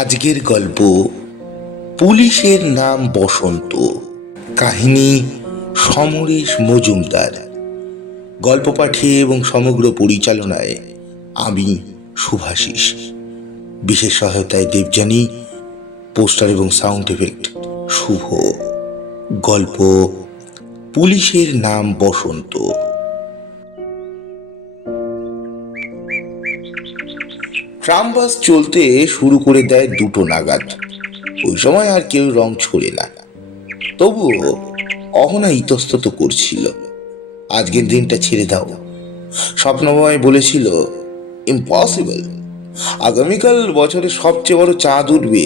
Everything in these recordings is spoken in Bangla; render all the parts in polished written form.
আজকের গল্প পুলিশের নাম বসন্ত। কাহিনী সমরেশ মজুমদার। গল্প পাঠে এবং সমগ্র পরিচালনায় আমি শুভাশিস। বিশেষ সহায়তায় দেবযানী, পোস্টার এবং সাউন্ড এফেক্ট শুভ। গল্প পুলিশের নাম বসন্ত। ট্রাম বাস চলতে শুরু করে দেয় 2টো নাগাদ। ওই সময় আর কেউ রং ছড়ে না, তবুও অহনা ইতস্তত করছিল। আজকের দিনটা ছেড়ে দাও। স্বপ্নময় বলেছিল ইম্পসিবল, আগামীকাল বছরের সবচেয়ে বড় চাঁদ উঠবে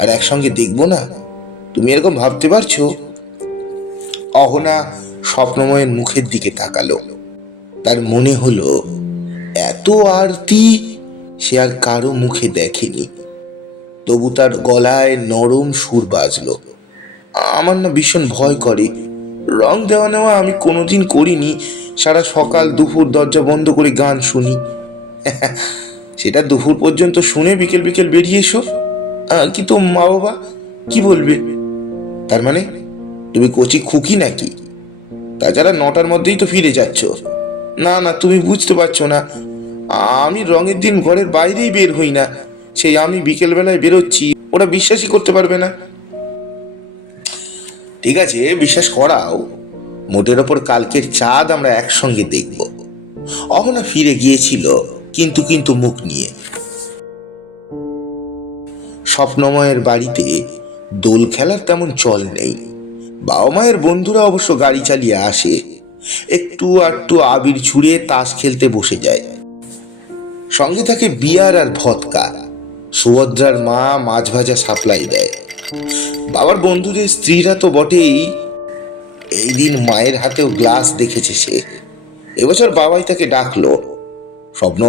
আর একসঙ্গে দেখবো না। তুমি এরকম ভাবতে পারছো? অহনা স্বপ্নময়ের মুখের দিকে তাকালো। তার মনে হলো এত আরতি সে আর কারো মুখে দেখেনি। তবু তার গলায় নরম সুর বাজলো। আমার না ভীষণ ভয় করে। রং দেওয়া নেওয়া আমি কোনোদিন করিনি। সারা সকাল দুপুর দরজা বন্ধ করে গান শুনি। সেটা দুপুর পর্যন্ত শুনে বিকেল বিকেল বেরিয়ে এসো। কিন্তু মা বাবা কি বলবে? তার মানে তুমি কচি খুকি নাকি? তাছাড়া 9টার মধ্যেই তো ফিরে যাচ্ছ। না না, তুমি বুঝতে পারছো না। আমি রঙের দিন ঘরের বাইরেই বের হই না। সেই আমি বিকেল বেলায় বেরোচ্ছি, ওরা বিশ্বাসই করতে পারবে না। ঠিক আছে, বিশ্বাস করাও। মোটের ওপর কালকের চাঁদ আমরা একসঙ্গে দেখব। অহনা ফিরে গিয়েছিল কিন্তু কিন্তু মুখ নিয়ে। স্বপ্নময়ের বাড়িতে দোল খেলার তেমন চল নেই। বাবা মায়ের বন্ধুরা অবশ্য গাড়ি চালিয়ে আসে, একটু আধটু আবির ছুঁড়ে তাস খেলতে বসে যায়। সঙ্গে থাকে বিয়ার আর ভদকা। সুভদ্রার মা মাছ ভাজা সাপ্লাই দেয়। বাবার বন্ধুদের স্ত্রীরা তো বটেই। এই দিন মায়ের হাতেও গ্লাস দেখেছে সে। এবছর বাবাই তাকে ডাকলো, স্বপ্ন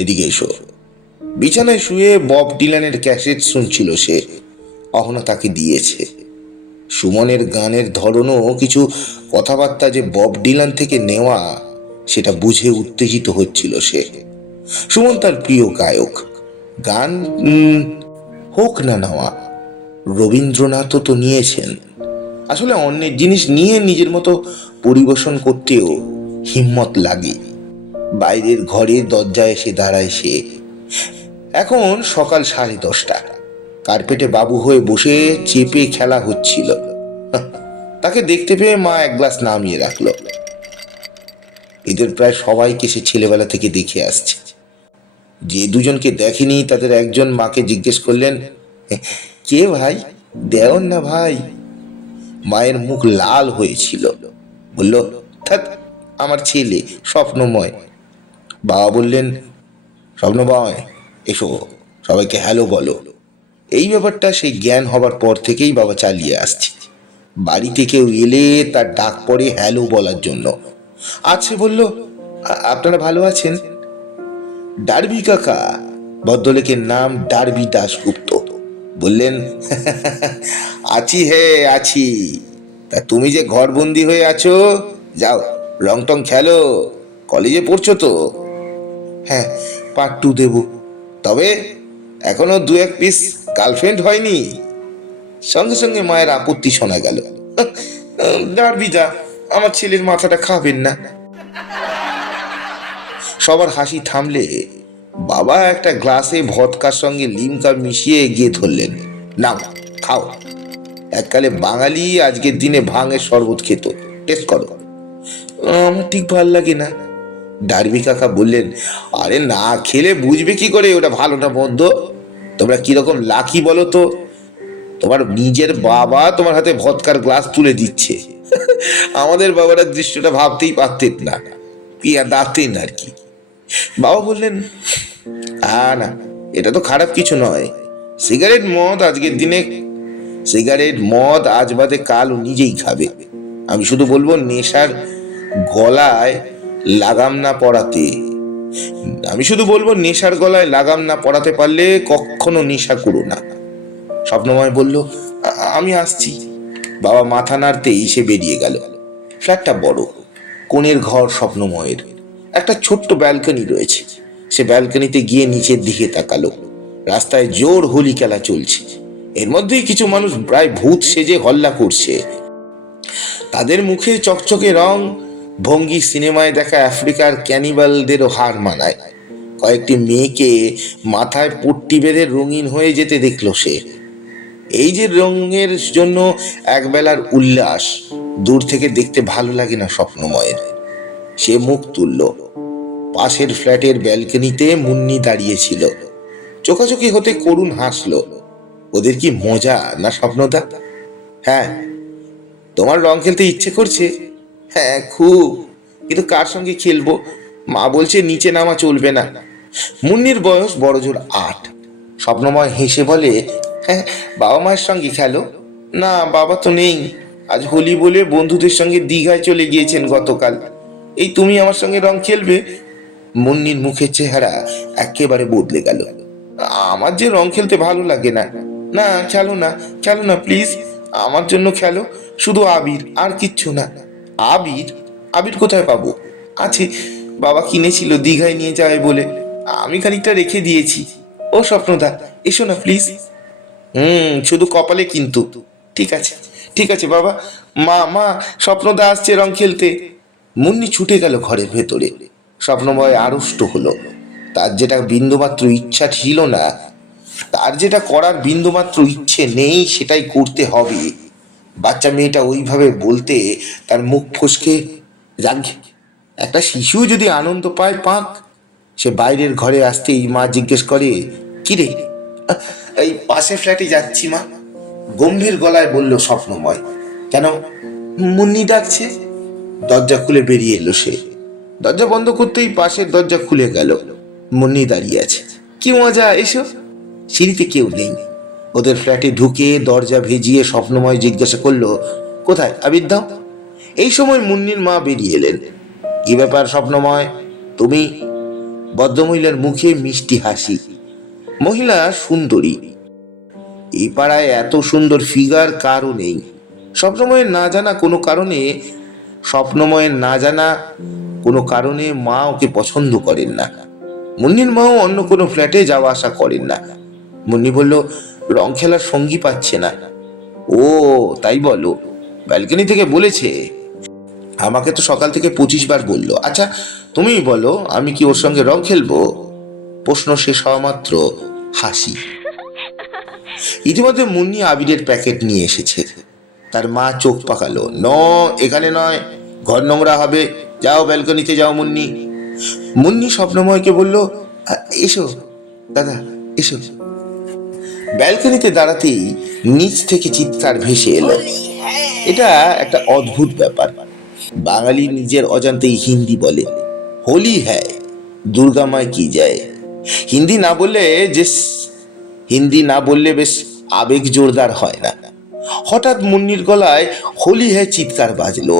এদিকে এসো। বিছানায় শুয়ে বব ডিলানের ক্যাসেট শুনছিল সে। অহনা তাকে দিয়েছে। সুমনের গানের ধরনও কিছু কথাবার্তা যে বব ডিলান থেকে নেওয়া সেটা বুঝে উত্তেজিত হচ্ছিল সে। সুমন তার প্রিয় গায়ক। গান হোক না নেওয়া, রবীন্দ্রনাথও তো নিয়েছেন। আসলে অন্যের জিনিস নিয়ে নিজের মতো পরিবেশন করতেও হিম্মত লাগে। বাইরের ঘরের দরজায় এসে দাঁড়ায় সে। এখন সকাল 10:30। কার্পেটে বাবু হয়ে বসে চেপে খেলা হচ্ছিল। তাকে দেখতে পেয়ে মা এক গ্লাস নামিয়ে রাখলো। এদের প্রায় সবাইকে সে ছেলেবেলা থেকে দেখে আসছে। যে দুজনকে দেখেনি তাদের একজন মাকে জিজ্ঞেস করলেন, কে ভাই? দেওন না ভাই। মায়ের মুখ লাল হয়েছিল। বলল, থাক, আমার ছেলে স্বপ্নময়। বাবা বললেন, স্বপ্নময় এসো, সবাইকে হ্যালো বলো। এই ব্যাপারটা সেই জ্ঞান হবার পর থেকেই বাবা চালিয়ে আসছে। বাড়িতে কেউ এলে তার ডাক পড়ে হ্যালো বলার জন্য। আছে বলল, আপনারা ভালো আছেন? ডার্বি কাকা, ভদ্রলোকের নাম ডার্বি দাশগুপ্ত, বললেন, আছি হে আছি। তা তুমি যে ঘরবন্দি হয়ে আছো, যাও রং টং খেলো। কলেজে পড়ছো তো? হ্যাঁ, পার্ট 2 দেব। তবে এখনো 2-1 পিস গার্লফ্রেন্ড হয়নি? সঙ্গে সঙ্গে মায়ের আপত্তি শোনা গেল। ডার্বিদা, আমার ছেলের মাথাটা খাবেন না। সবার হাসি থামলে বাবা একটা গ্লাসে ভদকার সঙ্গে লিমকা মিশিয়ে এগিয়ে ধরলেন, নাও খাও। এককালে বাঙালি আজকের দিনে ভাঙের শরবত খেত, টেস্ট করো। আমার ঠিক ভাল লাগে না। ডার্বি কাকা বললেন, আরে না খেলে বুঝবে কি করে ওটা ভালো না মন্দ? তোমরা কিরকম লাকি বলো তো? তোমার নিজের বাবা তোমার হাতে ভদকার গ্লাস তুলে দিচ্ছে। আমাদের বাবারা দৃশ্যটা ভাবতেই পারতেন না, পিয়া দাঁতেন আর কি। বাবা বললেন, না, এটা তো খারাপ কিছু নয়। সিগারেট মদ আজ বাদে কাল নিজেই খাবে। আমি শুধু বলবো নেশার গলায় লাগাম না পড়াতে পারলে কখনো নেশা করো না। স্বপ্নময় বলল, আমি আসছি। বাবা মাথা নাড়তেই সে বেরিয়ে গেল। ফ্ল্যাটটা বড়, কোণের ঘর স্বপ্নময়ের। একটা ছোট্ট ব্যালকনি রয়েছে। সে ব্যালকনিতে গিয়ে নিচের দিকে তাকালো। রাস্তায় জোর হোলি খেলা চলছে। এর মধ্যেই কিছু মানুষ প্রায় ভূত সেজে হল্লা করছে। তাদের মুখে চকচকে রং, ভঙ্গি সিনেমায় দেখা আফ্রিকার ক্যানিবালদেরও হার মানায়। কয়েকটি মেয়েকে মাথায় পট্টি বেঁধে রঙিন হয়ে যেতে দেখলো সে। এই যে রঙের জন্য একবেলার উল্লাস, দূর থেকে দেখতে ভালো লাগে না স্বপ্নময়ের। সে মুখ তুলল। পাশের ফ্ল্যাটের ব্যালকনিতে মুন্নি দাঁড়িয়েছিল। চোখাচোখি হতে করুণ হাসলো। ওদের কি মজা না স্বপ্নদা? হ্যাঁ। তোমার রং খেলতে ইচ্ছে করছে? হ্যাঁ খুব, কিন্তু কার সঙ্গে খেলবো? মা বলছে নিচে নামা চলবে না। মুন্নির বয়স বড়জোর 8। স্বপ্নময় হেসে বলে, হ্যাঁ বাবা মায়ের সঙ্গে খেলো। না বাবা তো নেই, আজ হোলি বলে বন্ধুদের সঙ্গে দীঘায় চলে গিয়েছেন গতকাল। এই তুমি আমার সঙ্গে রং খেলবে? মুন্নির মুখের চেহারা একেবারে বদলে গেল। আমার যে রং খেলতে ভালো লাগে না। না খেলো না, খেলো না প্লিজ, আমার জন্য খেলো, শুধু আবির আর কিচ্ছু না। আবির? আবির কোথায় পাবো? আছে, বাবা কিনেছিল দীঘায় নিয়ে যাবে বলে, আমি খানিকটা রেখে দিয়েছি। ও স্বপ্নদা এসো না প্লিজ। শুধু কপালে কিন্তু। ঠিক আছে ঠিক আছে বাবা। মা মা, স্বপ্নদা আসছে রং খেলতে। মুন্নি ছুটে গেল ঘরের ভেতরে। স্বপ্নময় আড়ষ্ট হলো। তার যেটা বিন্দুমাত্র ইচ্ছা ছিল না, তার যেটা করার বিন্দুমাত্র ইচ্ছে নেই, সেটাই করতে হবে। বাচ্চা মেয়েটা ওইভাবে বলতে তার মুখ ফসকে, যাক একটা শিশু যদি আনন্দ পায় পাক। সে বাইরের ঘরে আসতেই মা জিজ্ঞেস করে, কি রে? এই পাশের ফ্ল্যাটে যাচ্ছি মা, গম্ভীর গলায় বলল স্বপ্নময়। কেন? মুন্নি ডাকছে। দরজা খুলে বেরিয়ে এলো সে। দরজা বন্ধ করতেই পাশের দরজা খুলে গেল। মুন্নি দাঁড়িয়ে আছে। কি মজা, এসো। সিঁড়িতে কেউ নেই। ওদের ফ্ল্যাটে ঢুকে দরজা ভেজিয়ে স্বপ্নময় জিজ্ঞাসা করলো, কোথায় আবির দাও? এই সময় মুন্নির মা বেরিয়ে এলেন। কি ব্যাপার স্বপ্নময়, তুমি? ভদ্রমহিলার মুখে মিষ্টি হাসি। মহিলা সুন্দরী। এই পাড়ায় এত সুন্দর ফিগার কারও নেই। স্বপ্নময়ের না জানা কোনো কারণে মা ওকে পছন্দ করেন না। মুন্নির মাও অন্য কোনো ফ্ল্যাটে যাওয়া আসা করেন না। মুন্নি বলল, রং খেলার সঙ্গী পাচ্ছে না। ও তাই বলো? ব্যালকনি থেকে বলেছে? আমাকে তো সকাল থেকে 25 বার বললো। আচ্ছা তুমি বলো, আমি কি ওর সঙ্গে রং খেলবো? প্রশ্ন শেষ হওয়া মাত্র হাসি। ইতিমধ্যে মুন্নি আবিরের প্যাকেট নিয়ে এসেছে। তার মা চোখ পাকালো। এখানে নয়, ঘর নোংরা হবে, যাও ব্যালকনিতে যাও মুন্নি। মুন্নি স্বপ্নময়কে বলল, এসো দাদা এসো। ব্যালকনিতে দাঁড়াতেই নিচ থেকে চিৎকার ভেসে এলো। এটা একটা অদ্ভুত ব্যাপার। বাঙালি নিজের অজান্তেই হিন্দি বলে, হোলি হ্যায় দুর্গা মায় কি যায়। হিন্দি না বললে বেশ আবেগ জোরদার হয় না। হঠাৎ মুন্নির গলায় হোলি হ্যায় চিৎকার বাজলো,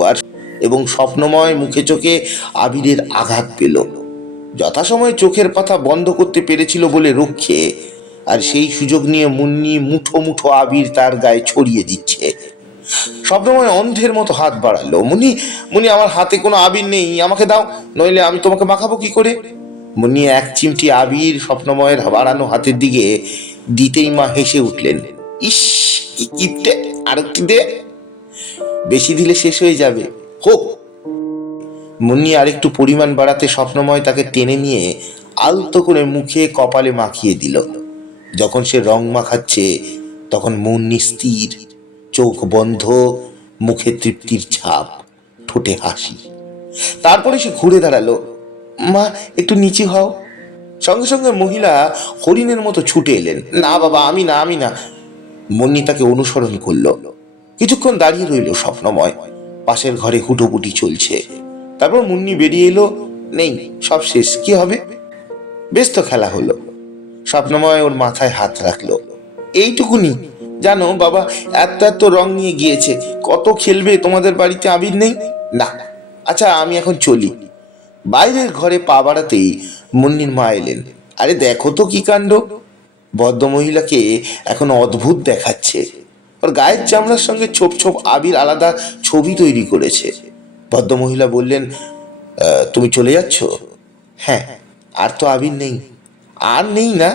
এবং স্বপ্নময় মুখে চোখে আবিরের আঘাত পেল। যথাসময়ে চোখের পাতা বন্ধ করতে পেরেছিল বলে রক্ষে, আর সেই সুযোগ নিয়ে মুন্নি মুঠো মুঠো আবির তার গায়ে ছড়িয়ে দিচ্ছে। স্বপ্নময় অন্ধের মতো হাত বাড়ালো। মুন্নি আমার হাতে কোনো আবির নেই, আমাকে দাও, নইলে আমি তোমাকে মাখাবো কি করে। মুন্নি এক চিমটি আবির স্বপ্নময়ের বাড়ানো হাতের দিকে দিতেই মা হেসে উঠলেন। ইস কি কিপটে, আর একটু দে, বেশি দিলে শেষ হয়ে যাবে। হোক। মুন্নি আরেকটু পরিমাণ বাড়াতে স্বপ্নময় তাকে টেনে নিয়ে আলতো করে মুখে কপালে মাখিয়ে দিল। যখন সে রং মাখাচ্ছে তখন মুন্নি স্থির, চোখ বন্ধ, মুখে তৃপ্তির ছাপ, ঠোঁটে হাসি। তারপরে সে ঘুরে দাঁড়ালো। মা একটু নিচে হও। সঙ্গে সঙ্গে মহিলা হরিণের মতো ছুটে এলেন। না বাবা, আমি না। মুন্নি তাকে অনুসরণ করলো। কিছুক্ষণ দাঁড়িয়ে রইল স্বপ্নময়। পাশের ঘরে হুটোপুটি চলছে। তারপর মুন্নি বেরিয়ে এলো। নেই, সব শেষ, কি হবে? বেশ তো খেলা হলো। স্বপ্নময় ওর মাথায় হাত রাখলো। এইটুকুনি? জানো বাবা এত রং নিয়ে গিয়েছে, কত খেলবে, তোমাদের বাড়িতে আবির নেই না। আচ্ছা আমি এখন চলি। বাইরের ঘরে পা বাড়াতেই মুন্নির মা এলেন। আরে দেখো তো কি কাণ্ড, ভদ্রমহিলাকে এখন অদ্ভুত দেখাচ্ছে। ওর গায়ের চামড়ার সঙ্গে ছোপ ছোপ আবির আলাদা ছবি তৈরি করেছে। ভদ্রমহিলা বললেন, তুমি চলে যাচ্ছ? হ্যাঁ, আর তো আবির নেই। আর নেই না?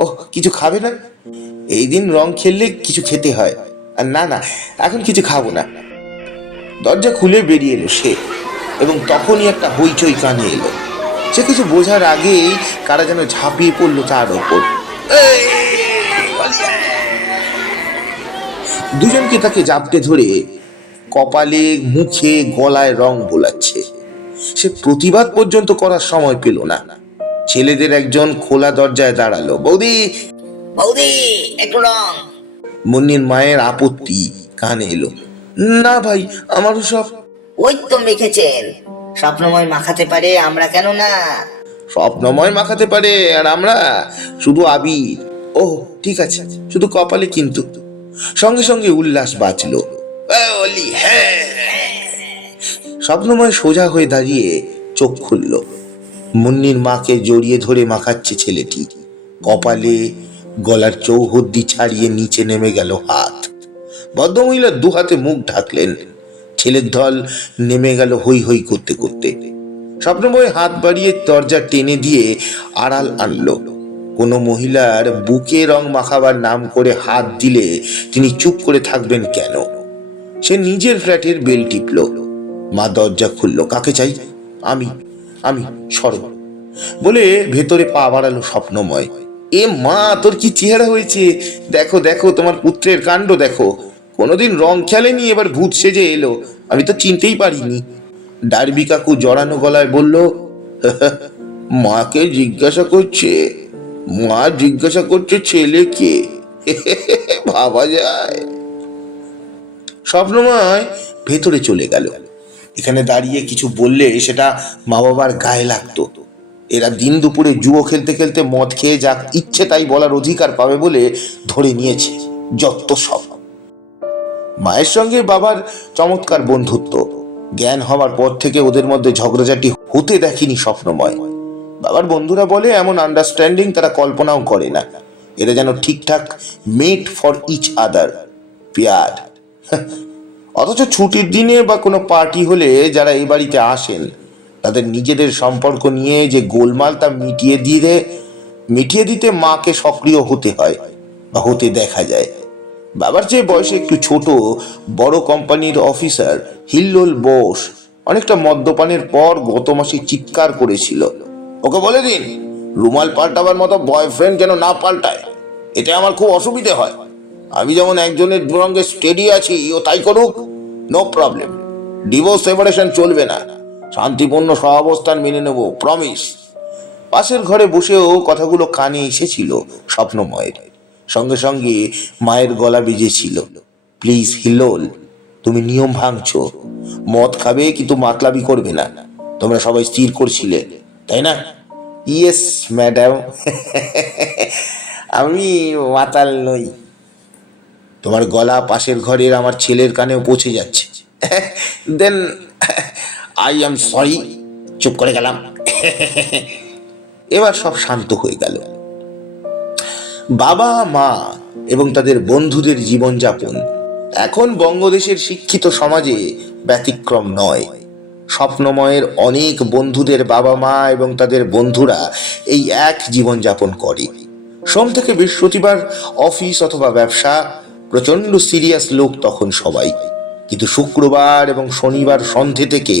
ওহ, কিছু খাবে না? এই দিন রং খেললে কিছু খেতে হয়। আর না না, এখন কিছু খাবো না। দরজা খুলে বেরিয়ে এলো সে, এবং তখনই একটা হইচই কানে এলো। সে কিছু বোঝার আগেই কারা যেন ঝাঁপিয়ে পড়লো তার ওপর। দুজনকে তাকে জাপটে ধরে কপালে, মুখে, গলায় রং বোলাচ্ছে। সে প্রতিবাদ পর্যন্ত করার সময় পেল না। ছেলেদের একজন খোলা দরজায় দাঁড়ালো। বৌদি, বৌদি, একটু রং। মুন্নির মায়ের আপত্তি কানে এলো। না ভাই, আমারও সব। ওই তো মেখেছেন, স্বপ্নময় মাখাতে পারে, আমরা কেন না? স্বপ্নময় মাখাতে পারে, আর আমরা শুধু আবির। ও ঠিক আছে, শুধু কপালে কিন্তু। সঙ্গে সঙ্গে উল্লাস বাঁচলো। স্বপ্নময় সোজা হয়ে দাঁড়িয়ে চোখ খুলল। মুন্নির মাকে জড়িয়ে ধরে মাখাচ্ছে ছেলেটি। কপালে, গলার চৌহদ্দি ছাড়িয়ে নিচে নেমে গেল হাত। ভদ্রমহিলা দু হাতে মুখ ঢাকলেন। ছেলের দল নেমে গেল হৈ হৈ করতে করতে। স্বপ্নময় হাত বাড়িয়ে দরজা টেনে দিয়ে আড়াল আনলো। কোনো মহিলার বুকে রং মাখাবার নাম করে হাত দিলে তিনি চুপ করে থাকবেন কেন? সে নিজের ফ্ল্যাটের বেল টিপল। মা দরজা খুলল। কাকে চাই? আমি আমি সরব বলে ভেতরে পা বাড়ালো স্বপ্নময়। এ মা, তোর কি চেহারা হয়েছে! দেখো দেখো, তোমার পুত্রের কাণ্ড দেখো। কোনোদিন রং খেলেনি, এবার ভূত সেজে এলো। আমি তো চিনতেই পারিনি। ডার্বি কাকু জড়ানো গলায় বলল, মাকে জিজ্ঞাসা করছে, মা জিজ্ঞাসা করছে ছেলেকে। ভাবা যায়। স্বপ্নময় ভেতরে চলে গেল। এখানে দাঁড়িয়ে কিছু বললে সেটা মা বাবার গায়ে লাগতো। এরা দিন দুপুরে জুয়ো খেলতে খেলতে মদ খেয়ে যা ইচ্ছে তাই বলার অধিকার পাবে বলে ধরে নিয়েছে। যত সব। মায়ের সঙ্গে বাবার চমৎকার বন্ধুত্ব। জ্ঞান হওয়ার পর থেকে ওদের মধ্যে ঝগড়াঝাটি হতে দেখেনি স্বপ্নময়। বাবার বন্ধুরা বলে এমন আন্ডারস্ট্যান্ডিং তারা কল্পনাও করে না। এরা যেন ঠিকঠাক মেড ফর ইচ আদার, পেয়ার। অথচ ছুটির দিনে বা কোনো পার্টি হলে যারা এই বাড়িতে আসেন, তাদের নিজেদের সম্পর্ক নিয়ে যে গোলমাল তা মিটিয়ে দিতে মাকে সক্রিয় হতে হয় বা হতে দেখা যায়। বাবার চেয়ে বয়সে একটু ছোট বড় কোম্পানির অফিসার হিল্লোল বোস অনেকটা মদ্যপানের পর গত মাসে চিৎকার করেছিল, ওকে বলে দিন রুমাল পাল্টাবার মতো বয়ফ্রেন্ড যেন না পাল্টায়। এতে আমার খুব অসুবিধে হয়। আমি যেমন একজনের সঙ্গে স্টেডি আছি, ও তাই করুক, নো প্রবলেম। ডিভোর্স সেপারেশন চলবে না, শান্তিপূর্ণ সহাবস্থান মেনে নেব, প্রমিস। পাশের ঘরে বসেও কথাগুলো কানে এসেছিল স্বপ্নময়ের। সঙ্গে সঙ্গে মায়ের গলা বেজেছিল, প্লিজ হিল্লোল, তুমি নিয়ম ভাঙছো। মদ খাবে কিন্তু মাতলামি করবে না। তোমরা সবাই স্থির করছিলে, তাই না? Yes madam. আমি মাতাল নই। তোমার গলা পাশের ঘরের আমার ছেলের কানেও পৌঁছে যাচ্ছে। Then I am sorry. চুপ করে গেলাম। এবার সব শান্ত হয়ে গেল। বাবা মা এবং তাদের বন্ধুদের জীবনযাপন এখন বঙ্গদেশের শিক্ষিত সমাজে ব্যতিক্রম নয়। স্বপ্নময়ের অনেক বন্ধুদের বাবা মা এবং তাদের বন্ধুরা এই এক জীবনযাপন করে। সোম থেকে বৃহস্পতিবার অফিস অথবা ব্যবসা, প্রচণ্ড সিরিয়াস লোক তখন সবাই। কিন্তু শুক্রবার এবং শনিবার সন্ধে থেকে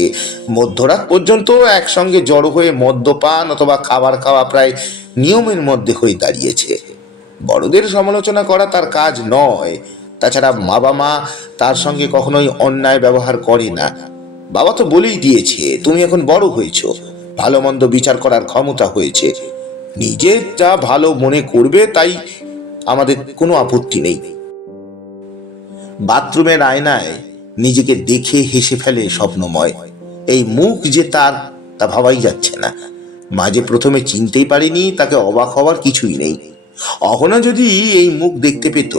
মধ্যরাত পর্যন্ত একসঙ্গে জড়ো হয়ে মদ্যপান অথবা খাবার খাওয়া প্রায় নিয়মের মধ্যে হয়ে দাঁড়িয়েছে। বড়দের সমালোচনা করা তার কাজ নয়। তাছাড়া বাবা মা তার সঙ্গে কখনোই অন্যায় ব্যবহার করে না। বাবা তো বলেই দিয়েছে, তুমি এখন বড় হয়েছো, ভালো মন্দ বিচার করার ক্ষমতা হয়েছে, নিজে যা ভালো মনে করবে তাই, আমাদের কোনো আপত্তি নেই। বাথরুমের আয়নায় নিজেকে দেখে হেসে ফেলে স্বপ্নময়। এই মুখ যে তার, তা ভাবাই যাচ্ছে না। মাঝে প্রথমে চিনতেই পারেনি, তাকে অবাক হওয়ার কিছুই নেই। অহনা যদি এই মুখ দেখতে পেত,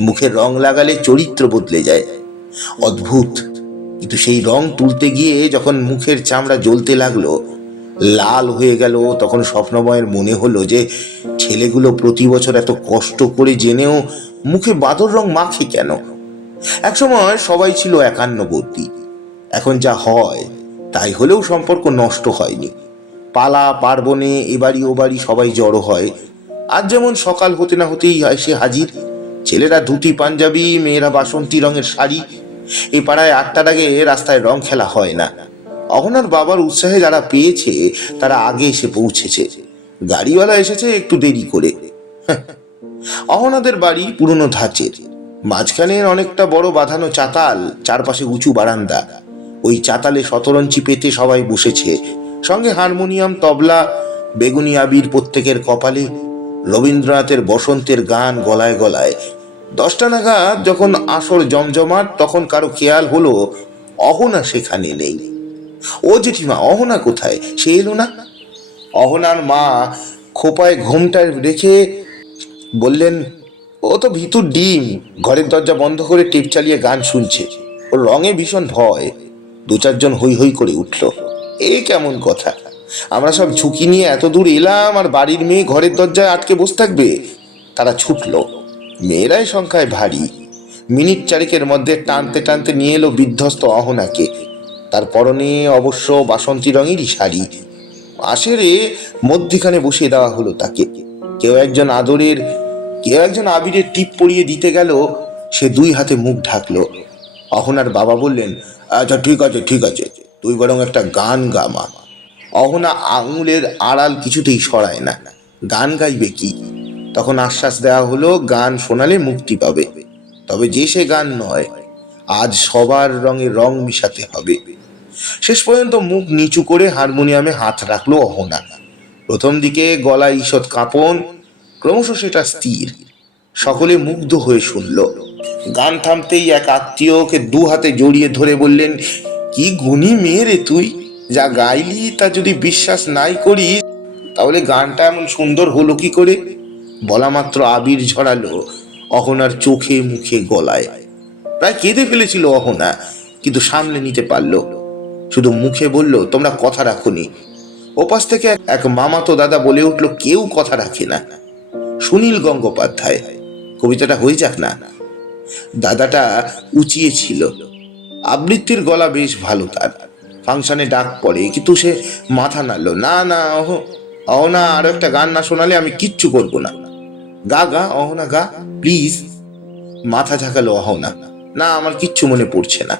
মুখের রং লাগালে চরিত্র বদলে যায়। অদ্ভুত। কিন্তু সেই রং তুলতে গিয়ে যখন মুখের চামড়া জ্বলতে লাগলো, লাল হয়ে গেল, তখন স্বপ্নময়ের মনে হলো যে ছেলেগুলো প্রতি বছর এত কষ্ট করে জেনেও মুখে বাদর রং মাখে কেন। একসময় সবাই ছিল একান্নবর্তী। এখন যা হয় তাই হলেও সম্পর্ক নষ্ট হয়নি। পালা পার্বণে এবাড়ি ও বাড়ি সবাই জড়ো হয়, আজ যেমন সকাল হতে না হতেই এসে হাজির। ছেলেরা ধুতি পাঞ্জাবি, মেয়েরা বাসন্তী রঙের শাড়ি। এ পাড়ায় 8টার আগে রাস্তায় রং খেলা হয় না। অহনার বাবার উৎসাহে যারা পেয়েছে তারা আগে এসে পৌঁছেছে, গাড়িওয়ালা এসেছে একটু দেরি করে। অহনাদের বাড়ি পুরনো ধাঁচের, মাঝখানে অনেকটা বড় বাঁধানো চাতাল, চারপাশে উঁচু বারান্দা। ওই চাতালে শতরঞ্চি পেতে সবাই বসেছে, সঙ্গে হারমোনিয়াম, তবলা, বেগুনি আবির প্রত্যেকের কপালে। রবীন্দ্রনাথের বসন্তের গান গলায় গলায়। 10টা নাগাদ যখন আসর জমজমাট, তখন কারো খেয়াল হলো অহনা সেখানে নেই। ও জেঠিমা, অহনা কোথায়? সে এলো না? অহনার মা খোপায় ঘোমটা রেখে বললেন, ও তো ভিতর ডিম, ঘরের দরজা বন্ধ করে টেপ চালিয়ে গান শুনছে। ওর রঙে ভীষণ ভয়। 2-4 জন হৈ হৈ করে উঠল। এ কেমন কথা? আমরা সব ঝুঁকি নিয়ে এত দূর এলাম, আর বাড়ির মেয়ে ঘরের দরজায় আটকে বসে থাকবে? তারা ছুটল। মেয়েরাই সংখ্যায় ভারী। মিনিট 4 মধ্যে টানতে টানতে নিয়ে এলো বিধ্বস্ত অহনাকে। তার পরনে অবশ্য বাসন্তী রঙেরই শাড়ি। পাশেরে মধ্যিখানে বসিয়ে দেওয়া হলো তাকে। কেউ একজন আবিরের টিপ পরিয়ে দিতে গেল, সে 2 হাতে মুখ ঢাকলো। অহনার বাবা বললেন, আচ্ছা ঠিক আছে ঠিক আছে, তুই বরং একটা গান গা মা। অহনা আঙুলের আড়াল কিছুতেই সরায় না, গান গাইবে কি? তখন আশ্বাস দেওয়া হলো, গান শোনালে মুক্তি পাবে। তবে যে সে গান নয়, আজ সবার রঙে রং মিশাতে হবে। শেষ পর্যন্ত মুখ নিচু করে হারমোনিয়ামে হাত রাখলো অহনা। প্রথম দিকে গলায় ঈষৎ কাঁপন, ক্রমশ সেটা স্থির। সকলে মুগ্ধ হয়ে শুনল। গান থামতেই এক আত্মীয়কে 2 হাতে জড়িয়ে ধরে বললেন, কি গুণী মেয়ে রে তুই! যা গাইলি তা যদি বিশ্বাস নাই করি, তাহলে গানটা এমন সুন্দর হলো কি করে? বলা মাত্র আবির ঝরালো অহনার চোখে, মুখে, গলায়। প্রায় কেঁদে ফেলেছিল অহনা, কিন্তু সামলে নিতে পারলো। শুধু মুখে বলল, তোমরা কথা রাখোনি। ওপাশ থেকে এক মামাতো দাদা বলে উঠল, কেউ কথা রাখে না। সুনীল গঙ্গোপাধ্যায়, কবিতাটা হয়ে যাক না। দাদাটা উঁচিয়ে ছিল, আবৃত্তির গলা বেশ ভালো তার। ফাংশনে ডাক পড়ে, কিন্তু সে মাথা নাড়ল। না না অহনা, আরো একটা গান না শোনালে আমি কিচ্ছু করবো না। গা গা অহনা, গা প্লিজ। মাথা ঝাঁকালো অহনা, না আমার কিচ্ছু মনে পড়ছে না।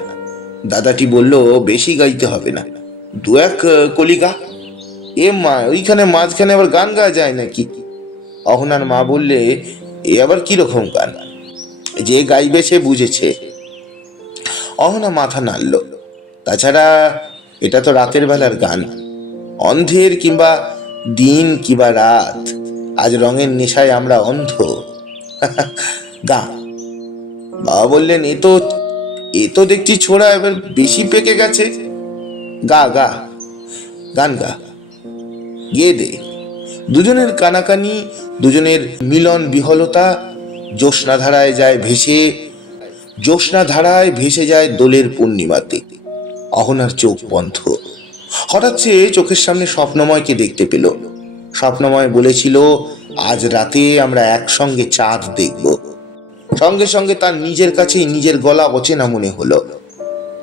দাদাটি বলল, বেশি গাইতে হবে না, 2-1 কলি গা। এ মা, ওইখানে মাঝখানে আবার গান গাওয়া যায় নাকি? অহনার মা বললে, এ আবার কিরকম গান? যে গাইবে সে বুঝেছে। অহনা মাথা নাড়ল। তাছাড়া এটা তো রাতের বেলার গান, অন্ধের কিংবা দিন কিংবা রাত। আজ রঙের নেশায় আমরা অন্ধ। গা। বাবা বললেন, এ তো দেখছি ছোড়া এবার বেশি পেকে গেছে। গা গা, গান গা, গেয়ে দে। দুজনের কানাকানি, দুজনের মিলন বিহলতা জ্যোৎস্না ধারায় ভেসে যায় দোলের পূর্ণিমাতে। অহনার চোখ বন্ধ। হঠাৎ সে চোখের সামনে স্বপ্নময়কে দেখতে পেল। স্বপ্নময় বলেছিল, আজ রাতে আমরা একসঙ্গে চাঁদ দেখব। সঙ্গে সঙ্গে তার নিজের কাছেই নিজের গলা অচেনা মনে হলো।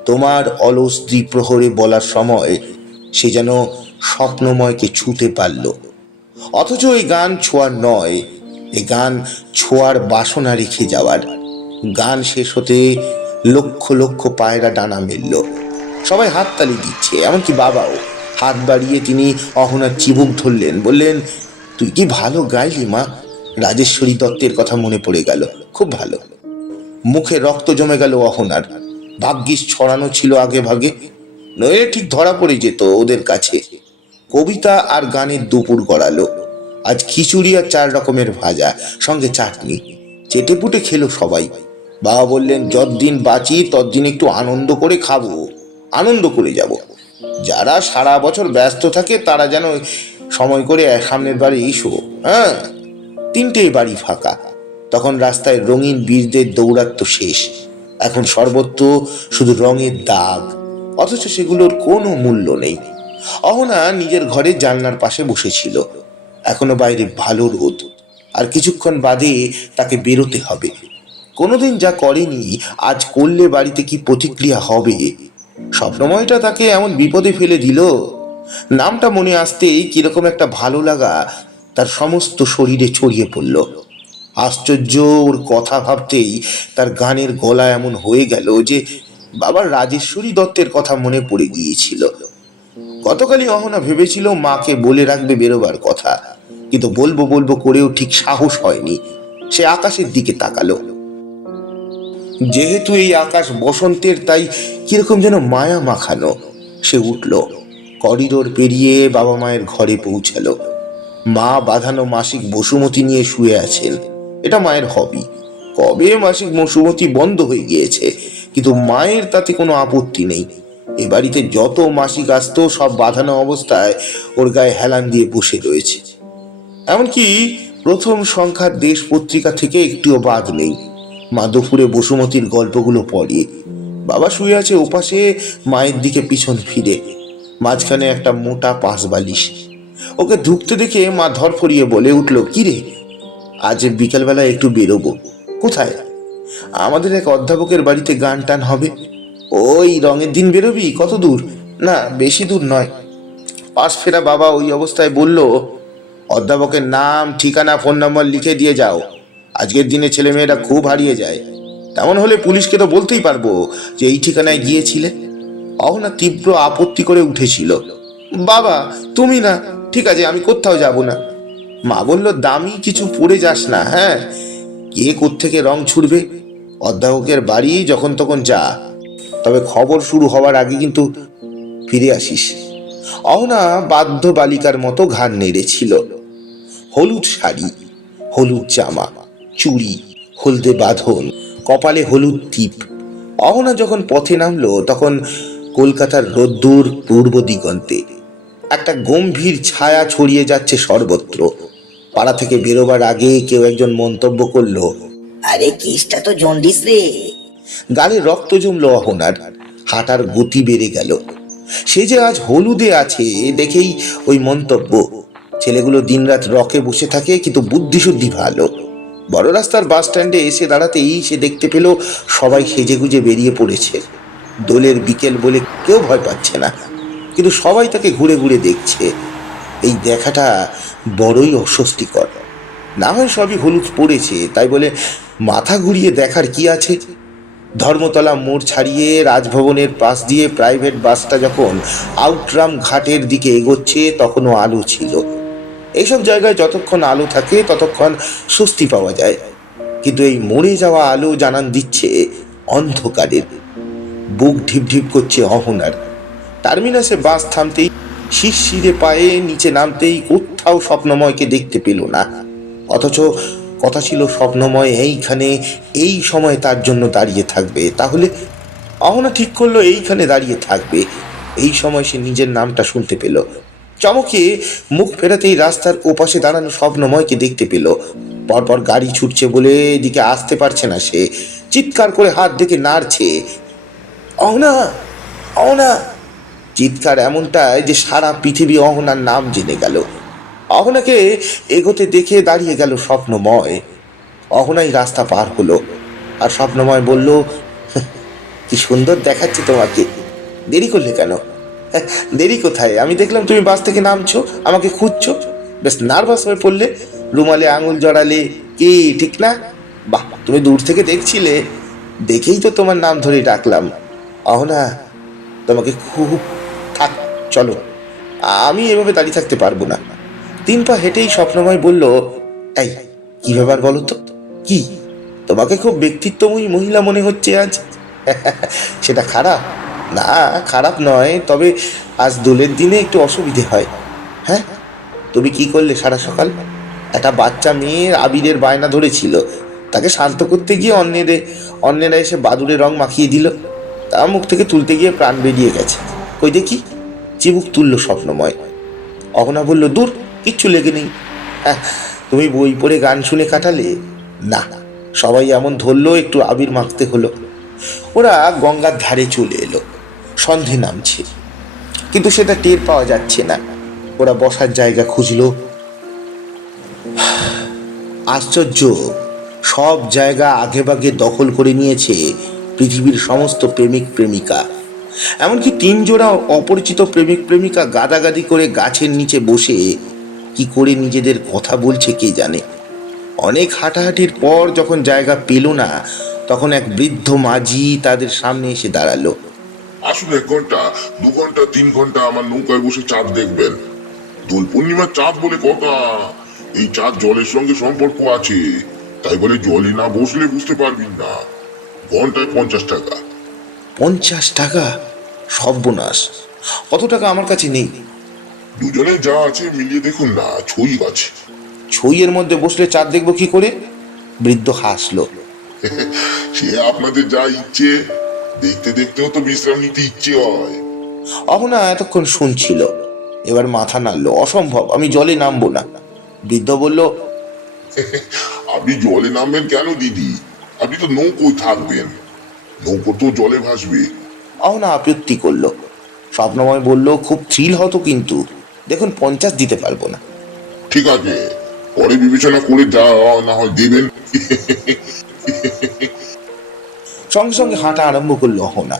তোমার অলস দ্বিপ্রহরে বলার সময় সে যেন স্বপ্নময়কে ছুঁতে পারল। অথচ এই গান ছোঁয়ার নয়, এই গান ছোঁয়ার বাসনা রেখে যাওয়ার। গান শেষ হতে লক্ষ লক্ষ পায়রা ডানা মেলল। সবাই হাততালি দিচ্ছে, এমনকি বাবাও। হাত বাড়িয়ে তিনি অহনার চিবুক ধরলেন, বললেন, তুই কি ভালো গাইলি মা। রাজেশ্বরী দত্তের কথা মনে পড়ে গেল, খুব ভালো। মুখে রক্ত জমে গেল অহনার। ভাগ্যিস ছড়ানো ছিল আগে ভাগে, নইলে ঠিক ধরা পড়ে যেত ওদের কাছে। কবিতা আর গানের দুপুর গড়ালো। আজ খিচুড়ি আর 4 রকমের ভাজা, সঙ্গে চাটনি। চেটেপুটে খেলো সবাই। বাবা বললেন, যতদিন বাঁচি ততদিন একটু আনন্দ করে খাবো, আনন্দ করে যাব। যারা সারা বছর ব্যস্ত থাকে তারা যেন সময় করে সামনের বাড়ি এসো। হ্যাঁ। 3টে বাড়ি ফাঁকা। তখন রাস্তায় রঙিন বীরদের দৌরাত্ম শেষ। এখন সর্বত্র শুধু রঙের দাগ, অথচ সেগুলোর কোনো মূল্য নেই। অহনা নিজের ঘরে জানলার পাশে বসেছিল। এখনো বাইরে ভালো রোদ, আর কিছুক্ষণ বাদে তাকে বেরোতে হবে। কোনোদিন যা করেনি, আজ করলে বাড়িতে কি প্রতিক্রিয়া হবে? স্বপ্নময়টা তাকে এমন বিপদে ফেলে দিল। নামটা মনে আসতেই কিরকম একটা ভালো লাগা তার সমস্ত শরীরে ছড়িয়ে পড়ল। আশ্চর্য, ওর কথা ভাবতেই তার গানের গলা এমন হয়ে গেল যে বাবার রাজেশ্বরী দত্তের কথা মনে পড়ে গিয়েছিল। গতকালই অহনা ভেবেছিল মাকে বলে রাখবে বেরোবার কথা, কিন্তু বলবো বলবো করেও ঠিক সাহস হয়নি। সে আকাশের দিকে তাকালো। যেহেতু এই আকাশ বসন্তের, তাই কিরকম যেন মায়া মাখানো। সে উঠল, করিডোর পেরিয়ে বাবা মায়ের ঘরে পৌঁছালো। মা বাঁধানো মাসিক বসুমতী নিয়ে শুয়ে আছেন। এটা মায়ের হবি। কবে মাসিক বসুমতী বন্ধ হয়ে গিয়েছে, কিন্তু মায়ের তাতে কোনো আপত্তি নেই। এ বাড়িতে যত মাসিক আসতো সব বাঁধানো অবস্থায় ওর গায়ে হেলান দিয়ে বসে রয়েছে। এমনকি প্রথম সংখ্যার দেশ পত্রিকা থেকে একটিও বাদ নেই। মা দুপুরে বসুমতীর গল্পগুলো পড়ে। বাবা শুয়ে আছে ওপাশে, মায়ের দিকে পিছন ফিরে। মাঝখানে একটা মোটা পাশ বালিশ। ওকে ঢুকতে দেখে মা ধরফরিয়ে বলে উঠল, কিরে, আজ বিকালবেলা একটু বেরোবো। কোথায়? আমাদের এক অধ্যাপকের বাড়িতে গান টান হবে। ওই রঙের দিন বেরোবি? কত দূর? না, বেশি দূর নয়। পাশ ফেরা বাবা ওই অবস্থায় বলল, অধ্যাপকের নাম, ঠিকানা, ফোন নম্বর লিখে দিয়ে যাও। আজকের দিনে ছেলেমেয়েরা খুব হারিয়ে যায়। তেমন হলে পুলিশকে তো বলতেই পারবো যে এই ঠিকানায় গিয়েছিলে। অহনা তীব্র আপত্তি করে উঠেছিল। বাবা, তুমি না। ঠিক আছে, আমি কোথাও যাব না। মা বলল, দামি কিছু পরে যাস না। হ্যাঁ, কে কোত্থেকে রং ছুড়বে। অধ্যাপকের বাড়ি যখন তখন যা, তবে খবর শুরু হওয়ার আগে কিন্তু ফিরে আসিস। অহনা বাধ্য বালিকার মতো ঘাড় নেড়েছিল। হলুদ শাড়ি, হলুদ জামা, চুড়ি, হলদে বাঁধন, কপালে হলুদ টিপ। অহনা যখন পথে নামলো তখন কলকাতার রোদ্দুর পূর্ব দিগন্তে। একটা গম্ভীর ছায়া ছড়িয়ে যাচ্ছে সর্বত্র। পাড়া থেকে বেরোবার আগে কেউ একজন মন্তব্য করলো, আরে কেসটা তো জন্ডিস রে। গালে রক্ত জমলো অহনার। হাঁটার গতি বেড়ে গেল। সে যে আজ হলুদে আছে দেখেই ওই মন্তব্য। ছেলেগুলো দিনরাত রকে বসে থাকে, কিন্তু বুদ্ধিশুদ্ধি ভালো। বড় রাস্তার বাস স্ট্যান্ডে এসে দাঁড়াতেই সে দেখতে পেল সবাই সেজেগুজে বেরিয়ে পড়েছে। দোলের বিকেল বলে কেউ ভয় পাচ্ছে না, কিন্তু সবাই তাকে ঘুরে ঘুরে দেখছে। এই দেখাটা বড়ই অস্বস্তিকর। না হয় সবই হলুদ পড়েছে, তাই বলে মাথা ঘুরিয়ে দেখার কি আছে? ধর্মতলা মোড় ছাড়িয়ে রাজভবনের পাশ দিয়ে প্রাইভেট বাসটা যখন আউটরাম ঘাটের দিকে এগোচ্ছে, তখনও আলো ছিল। এইসব জায়গায় যতক্ষণ আলো থাকে ততক্ষণ স্বস্তি পাওয়া যায়, কিন্তু এই মরে যাওয়া আলো জানান দিচ্ছে অন্ধকারের। বুক ঢিপ ঢিপ করছে অহনার। টার্মিনাসে বাস থামতেই, শিরশিরে পায়ে নিচে নামতেই কোথাও স্বপ্নময়কে দেখতে পেল না। অথচ কথা ছিল স্বপ্নময় এইখানে এই সময় তার জন্য দাঁড়িয়ে থাকবে। তাহলে অহনা ঠিক করলো এইখানে দাঁড়িয়ে থাকবে। এই সময় সে নিজের নামটা শুনতে পেল। চমকে মুখ ফেরাতেই রাস্তার ওপাশে দাঁড়ানো স্বপ্নময়কে দেখতে পেল। পরপর গাড়ি ছুটছে বলে এদিকে আসতে পারছে না সে। চিৎকার করে হাত ডেকে নাড়ছে, অহনা, অহনা। চিৎকার এমনটাই যে সারা পৃথিবী অহনার নাম জেনে গেল। অহনাকে এগোতে দেখে দাঁড়িয়ে গেল স্বপ্নময়। অহনাই রাস্তা পার হলো, আর স্বপ্নময় বলল, কি সুন্দর দেখাচ্ছে তোমাকে। দেরি করলে কেন? দেরি কোথায়, আমি দেখলাম তুমি বাস থেকে নামছো, আমাকে খুঁজছো, বেশ নার্ভাস হয়ে পড়লে, রুমালে আঙুল জড়ালে। কি ঠিক না? বাহ, তুমি দূর থেকে দেখছিলে, দেখেই তো তোমার নাম ধরে ডাকলাম। অহনা, তোমাকে খুব, থাক, চলো, আমি এভাবে দাঁড়িয়ে থাকতে পারবো না। 3 পা হেঁটেই স্বপ্নময় বলল, এই কি ব্যাপার বলো তো? কি, তোমাকে খুব ব্যক্তিত্বময়ী মহিলা মনে হচ্ছে আজ। সেটা খারাপ না, খারাপ নয়, তবে আজ দোলের দিনে একটু অসুবিধে হয়। হ্যাঁ, তুমি কি করলে সারা সকাল? একটা বাচ্চা মেয়ের আবিরের বায়না ধরেছিল, তাকে শান্ত করতে গিয়ে অন্যেরা এসে বাদুড়ে রং মাখিয়ে দিল। তা মুখ থেকে তুলতে গিয়ে প্রাণ বেরিয়ে গেছে। কই দেখি। চিবুক তুলল স্বপ্নময়। অহনা বলল, দূর, কিচ্ছু লেগে নেই। হ্যাঁ, তুমি বই পড়ে গান শুনে কাটালে না। সবাই এমন ধরলো, একটু আবির মাখতে হলো। ওরা গঙ্গার ধারে চলে এলো। সন্ধে নামছে, কিন্তু সেটা টের পাওয়া যাচ্ছে না। ওরা বসার জায়গা খুঁজলো। আশ্চর্য, সব জায়গা আগেভাগে দখল করে নিয়েছে পৃথিবীর সমস্ত প্রেমিক প্রেমিকা। এমনকি 3 জোড়া অপরিচিত প্রেমিক প্রেমিকা গাদাগাদি করে গাছের নিচে বসে কি করে নিজেদের কথা বলছে কে জানে। অনেক হাঁটাহাঁটির পর যখন জায়গা পেল না, তখন এক বৃদ্ধ মাঝি তাদের সামনে এসে দাঁড়ালো। আসুন, 1 ঘন্টা 2 ঘন্টা 3 ঘন্টা আমার নৌকায় বসে চাঁদ দেখবেন। দোল পূর্ণিমার চাঁদ বলে কথা। এই চাঁদ জলের সঙ্গে সম্পর্ক আছে, তাই বলে জলে না বসলে বুঝতে পারবেন না। ঘন্টায় 50 টাকা। 50 টাকা? সর্বনাশ! অত টাকা আমার কাছে নেই। দুজনে যা আছে মিলিয়ে দেখুন না, ছই আছে। ছইয়ের মধ্যে বসলে চাঁদ দেখবো কি করে? বৃদ্ধ হাসলো। সে আপনাদের যা ইচ্ছে, দেখতে দেখতেও তো বিশ্রাম নিতে ইচ্ছে হয়। অহনা এতক্ষণ শুনছিল, এবার মাথা নাড়লো। অসম্ভব, আমি জলে নামবো না। বৃদ্ধ বলল, আপনি জলে নামবেন কেন দিদি? আপনি তো নৌকোয় থাকবেন, নৌকো তো জলে ভাসবে। অহনা আপত্তি করলো। স্বপ্নময় বলল, খুব থ্রিল হতো, কিন্তু দেখুন 50 দিতে পারবো না। ঠিক আছে, পরে বিবেচনা করে যা না হয় দেবেন। সঙ্গে সঙ্গে হাঁটা আরম্ভ করলো অহনা।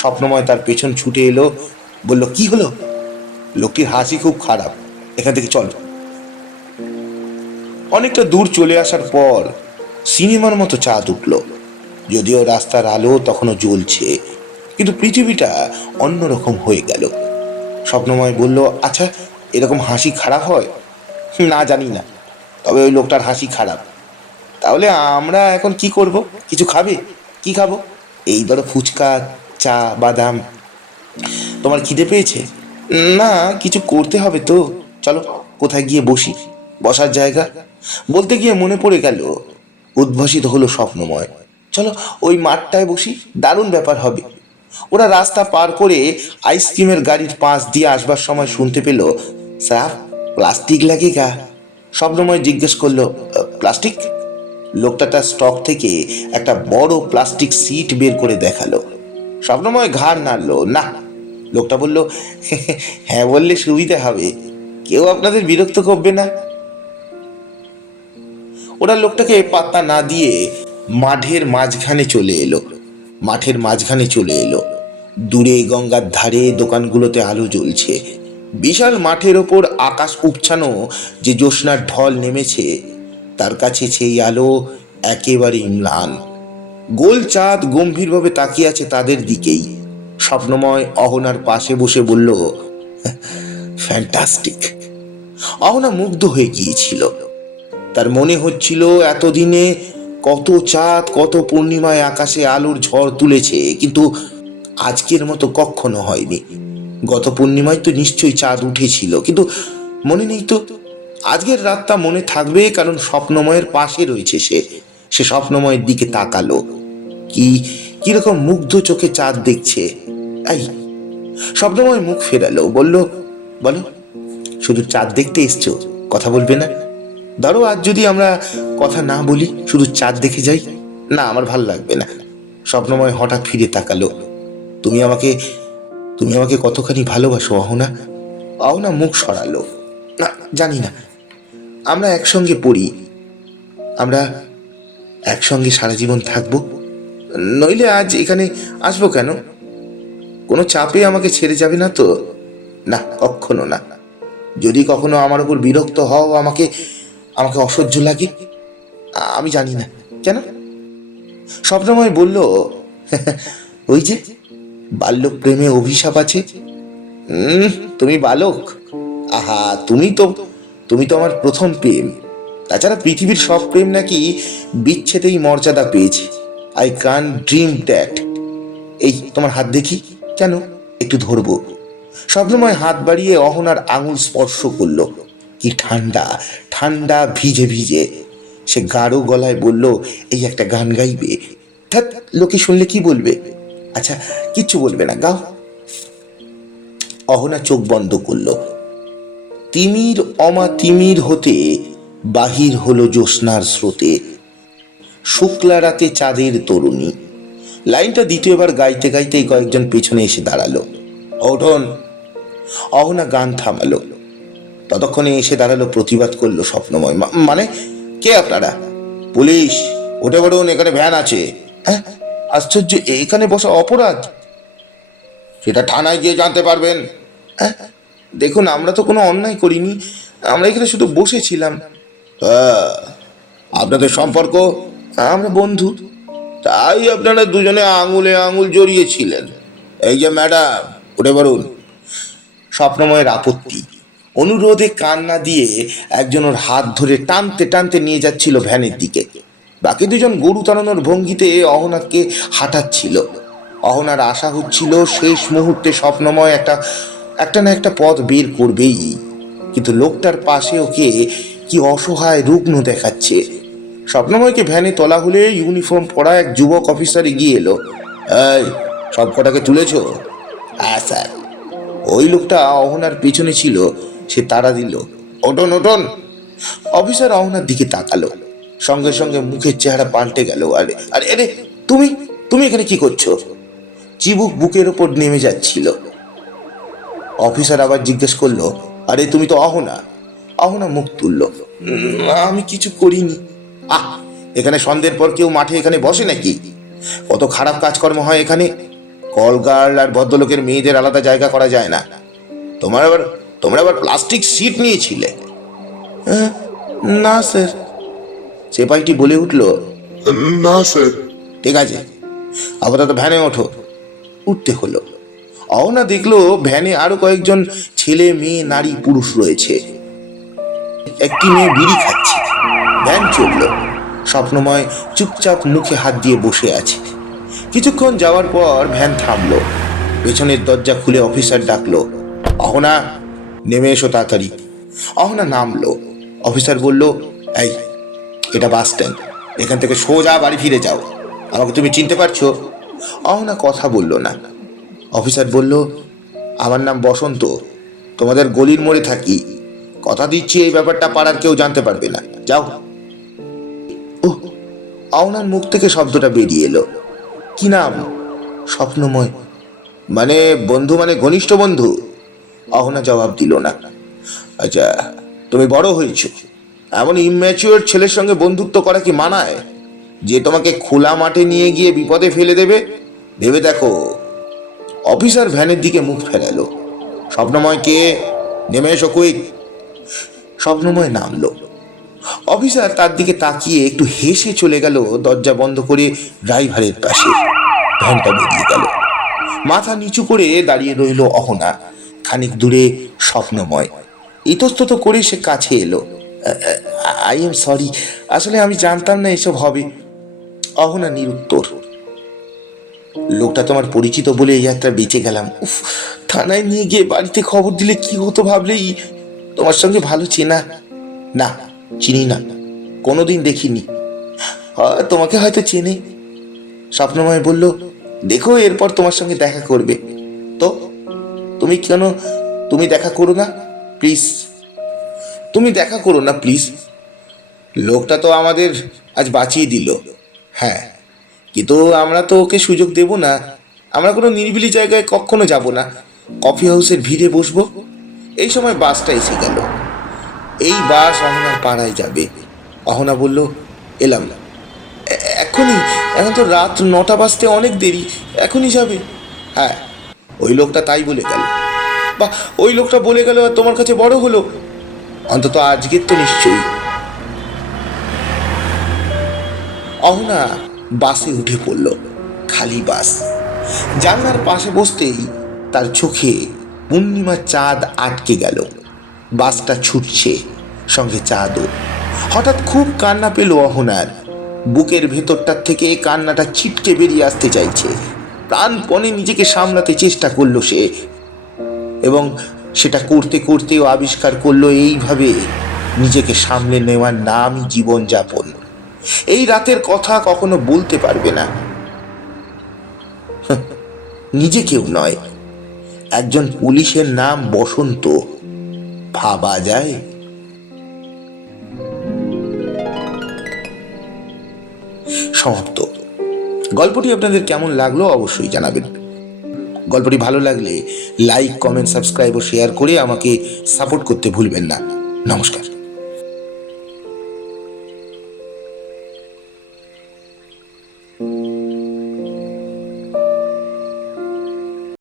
স্বপ্নময় তার পেছন ছুটে এলো, বলল, কি হলো? লোকটির হাসি খুব খারাপ, এখান থেকে চল। অনেকটা দূর চলে আসার পর সিনেমার মতো চাঁদ উঠল। যদিও রাস্তার আলো তখনও জ্বলছে, কিন্তু পৃথিবীটা অন্যরকম হয়ে গেল। স্বপ্নময় বলল, আচ্ছা, এরকম হাসি খারাপ হয়? না, জানি না, তবে ওই লোকটার হাসি খারাপ। তাহলে আমরা এখন কি করব? কিছু খাবে? কি খাবো? এই ধরো ফুচকা, চা, বাদাম। তোমার খিদে পেয়েছে? না, কিছু করতে হবে তো। চলো, কোথায় গিয়ে বসি? বসার জায়গা? বলতে গিয়ে মনে পড়ে গেল, উদ্ভাসিত হলো স্বপ্নময়। চলো ওই মাঠটায় বসি, দারুণ ব্যাপার হবে। ওরা রাস্তা পার করে আইসক্রিমের গাড়ির পাশ দিয়ে আসবার সময় শুনতে পেল, স্যার, প্লাস্টিক লাগেগা? স্বপ্নময় জিজ্ঞেস করলো, প্লাস্টিক? লোকটা তার স্টক থেকে একটা বড় প্লাস্টিক সিট বের করে দেখালো। স্বপ্নময় ঘাড় নাড়লো, না। লোকটা বলল, হ্যাঁ বললে সুবিধা হবে, কেউ আপনাদের বিরক্ত করবে না। ওরা লোকটাকে পাত্তা না দিয়ে মাঠের মাঝখানে চলে এলো। দূরে গঙ্গার ধারে দোকানগুলোতে আলো জ্বলছে। বিশাল মাঠের ওপর আকাশ উপছানো যে জ্যোৎস্নার ঢল নেমেছে, তার কাছে সেই আলো একেবারে ম্লান। গোল চাঁদ গম্ভীরভাবে তাকিয়ে আছে তাদের দিকেই। স্বপ্নময় অহনার পাশে বসে বলল, ফ্যান্টাস্টিক। অহনা মুগ্ধ হয়ে গিয়েছিল। তার মনে হচ্ছিল এতদিনে কত চাঁদ, কত পূর্ণিমায় আকাশে আলোর ঝড় তুলেছে, কিন্তু আজকের মতো কখনো হয়নি। গত পূর্ণিমায় তো নিশ্চয়ই চাঁদ উঠেছিল, কিন্তু মনে নেই তো। আজকের রাতটা মনে থাকবে, কারণ স্বপ্নময়ের পাশে রয়েছে সে। সে স্বপ্নময়ের দিকে তাকালো, কিরকম মুগ্ধ চোখে চাঁদ দেখছে। এই, স্বপ্নময় মুখ ফেরালো, বলল, বলো, শুধু চাঁদ দেখতে এসছো, কথা বলবে না? ধরো আজ যদি আমরা কথা না বলি, শুধু চাঁদ দেখে যাই? না, আমার ভাল লাগবে না। স্বপ্নময় হঠাৎ ফিরে তাকালো। তুমি আমাকে তুমি আমাকে কতখানি ভালোবাসো অহনা? অহনা মুখ সরালো, না, জানি না। আমরা একসঙ্গে পড়ি, আমরা একসঙ্গে সারা জীবন থাকবো। নইলে আজ এখানে আসবো কেন? কোনো চাপে আমাকে ছেড়ে যাবে না তো? না, কখনো না। যদি কখনো আমার উপর বিরক্ত হও, আমাকে আমাকে অসহ্য লাগে, আমি জানি না কেন। স্বপ্নময় বলল, ওই যে বাল্যক প্রেমে অভিশাপ আছে। তুমি বালক? আহা, তুমি তো আমার প্রথম প্রেম। তাছাড়া পৃথিবীর সব প্রেম নাকি বিচ্ছেদেই মর্যাদা পেয়েছে। আই কান ড্রিম দ্যাট। এই তোমার হাত দেখি। কেন? একটু ধরবো। স্বপ্নময় হাত বাড়িয়ে অহনার আঙুল স্পর্শ করলো। কি ঠান্ডা ঠান্ডা, ভিজে ভিজে। সে গাঢ় গলায় বলল, এই একটা গান গাইবে? ধ্যাৎ, লোকে শুনলে কি বলবে? আচ্ছা, কিচ্ছু বলবে না, গাও। অহনা চোখ বন্ধ করলো। তিমির অমাতিমির হতে বাহির হলো জ্যোৎস্নার স্রোতে, শুক্লা রাতে চাঁদের তরুণী। লাইনটা দ্বিতীয়বার গাইতে গাইতেই কয়েকজন পেছনে এসে দাঁড়ালো। ওঠন। অহনা গান থামালো। ততক্ষণে এসে দাঁড়ালো, প্রতিবাদ করলো স্বপ্নময়, মানে কে আপনারা? পুলিশ, উঠে পড়ুন, এখানে ভ্যান আছে। হ্যাঁ, আশ্চর্য, এখানে বসা অপরাধ? সেটা থানায় গিয়ে জানতে পারবেন। হ্যাঁ, দেখুন, আমরা তো কোনো অন্যায় করিনি, আমরা এখানে শুধু বসেছিলাম। আপনাদের সম্পর্ক? আমরা বন্ধু। তাই আপনারা দুজনে আঙুলে আঙুল জড়িয়েছিলেন। এই যে ম্যাডাম, উঠে বলুন। স্বপ্নময়ের আপত্তি, অনুরোধে কান্না দিয়ে একজন ওর হাত ধরে টানতে টানতে নিয়ে যাচ্ছিল ভ্যানের দিকে। বাকি দুজন গরু টানানোর ভঙ্গিতে অহনাকে হাঁটাচ্ছিল। অহনার আশা হচ্ছিল শেষ মুহূর্তে স্বপ্নময় একটা না একটা পথ বের করবেই। কিন্তু লোকটার পাশে ওকে কি অসহায় রুগ্ন দেখাচ্ছে। স্বপ্নময়কে ভ্যানে তোলা হলে ইউনিফর্ম পরা এক যুবক অফিসার এগিয়ে এলো। এই, সব কটাকে তুলেছ? হ্যাঁ স্যার। ওই লোকটা অহনার পেছনে ছিল, সে তাড়া দিল, ওঠন ওঠন। অফিসার অহনার দিকে তাকালো, সঙ্গে সঙ্গে মুখের চেহারা পাল্টে গেল। আরে আরে আরে, তুমি তুমি এখানে কি করছো? চিবুক বুকের ওপর নেমে যাচ্ছিল। অফিসার আবার জিজ্ঞেস করলো, আরে তুমি তো অহনা। অহনা মুখ তুলল, আমি কিছু করিনি। আহ, এখানে সন্ধ্যের পর কেউ মাঠে এখানে বসে নাকি? কত খারাপ কাজকর্ম হয় এখানে। কলগার্ল আর ভদ্রলোকের মেয়েদের আলাদা জায়গা করা যায় না। তোমরা আবার প্লাস্টিক সিট নিয়েছিলে? না স্যার। সেপাইটি বলে উঠল, না স্যার। ঠিক আছে, আপাতত ভ্যানে ওঠো। উঠতে হলো। অহনা দেখলো ভ্যানে আরো কয়েকজন ছেলে, মেয়ে, নারী, পুরুষ রয়েছে। একটি মেয়ে বিড়ি খাচ্ছে। ভ্যান চলল। স্বপ্নময় চুপচাপ মুখে হাত দিয়ে বসে আছে। কিছুক্ষণ যাওয়ার পর ভ্যান থামলো। পেছনের দরজা খুলে অফিসার ডাকলো, অহনা নেমে এসো তাড়াতাড়ি। অহনা নামলো। অফিসার বলল, এই, এটা বাস স্ট্যান্ড, এখান থেকে সোজা বাড়ি ফিরে যাও। আমাকে তুমি চিনতে পারছো? অহনা কথা বলল না। অফিসার বলল, আমার নাম বসন্ত, তোমাদের গলির মোড়ে থাকি। কথা দিচ্ছি এই ব্যাপারটা পাড়ার কেউ জানতে পারবে না, যাও। ও, অহনার মুখ থেকে শব্দটা বেরিয়ে এলো, কি নাম? স্বপ্নময়। মানে বন্ধু, মানে ঘনিষ্ঠ বন্ধু? অহনা জবাব দিল না। আচ্ছা, তুমি বড় হয়েছ, এমন ইম্যাচিওর ছেলের সঙ্গে বন্ধুত্ব করা কি মানায়, যে তোমাকে খোলা মাঠে নিয়ে গিয়ে বিপদে ফেলে দেবে? ভেবে দেখো। অফিসার ভ্যানের দিকে মুখ ফেরালো। স্বপ্নময়কে নেমে এসো, কুইক। স্বপ্নময় নামলো। অফিসার তার দিকে তাকিয়ে একটু হেসে চলে গেল দরজা বন্ধ করে ড্রাইভারের পাশে। ভ্যানটা বেরিয়ে গেল। মাথা নিচু করে দাঁড়িয়ে রইল অহনা। খানিক দূরে স্বপ্নময়। ইতস্তত করে সে কাছে এলো। আই এম সরি, আসলে আমি জানতাম না এসব হবে। অহনা নিরুত্তর। লোকটা তোমার পরিচিত বলে এই যাত্রা বেঁচে গেলাম। উফ, থানায় নিয়ে গিয়ে বাড়িতে খবর দিলে কি হতো ভাবলেই। তোমার সঙ্গে ভালো চেনা? না, চিনি না, কোনোদিন দেখিনি। তোমাকে হয়তো চেনে। স্বপ্নময় বলল, দেখো এরপর তোমার সঙ্গে দেখা করবে তো। তুমি দেখা করো না প্লিজ। তুমি দেখা করো না প্লিজ। লোকটা তো আমাদের আজ বাঁচিয়ে দিল। হ্যাঁ, কিন্তু আমরা তো ওকে সুযোগ দেব না। আমরা কোনো নিরিবিলি জায়গায় কখনো যাব না। কফি হাউসের ভিড়ে বসবো। এই সময় বাসটা এসে গেল। এই বাস অহনার পাড়ায় যাবে। অহনা বলল, এলাম। এখনই? এখন তো রাত 9টা বাজতে অনেক দেরি, এখনই যাবে? হ্যাঁ, ওই লোকটা তাই বলে গেল। বা ওই লোকটা বলে গেল আর তোমার কাছে বড় হলো, অন্তত আজকের তো নিশ্চয়ই। অহনা বাসে উঠে পড়ল। খালি বাস। জানলার পাশে বসতেই তার চোখে পূর্ণিমার চাঁদ আটকে গেল। বাসটা ছুটছে, সঙ্গে চাঁদও। হঠাৎ খুব কান্না পেল অহনার। বুকের ভেতরটার থেকে কান্নাটা ছিটকে বেরিয়ে আসতে চাইছে। প্রাণপণে নিজেকে সামলাতে চেষ্টা করলো সে, এবং সেটা করতে করতেও আবিষ্কার করলো এইভাবে নিজেকে সামলে নেওয়ার নামই জীবনযাপন। এই রাতের কথা কখনো বলতে পারবে না। নিজেকেও নয়। একজন পুলিশের নাম বসন্ত, ভাবা যায়? সমাপ্ত। গল্পটি আপনাদের কেমন লাগলো অবশ্যই জানাবেন। গল্পটি ভালো লাগলে লাইক, কমেন্ট, সাবস্ক্রাইব ও শেয়ার করে আমাকে সাপোর্ট করতে ভুলবেন না। নমস্কার।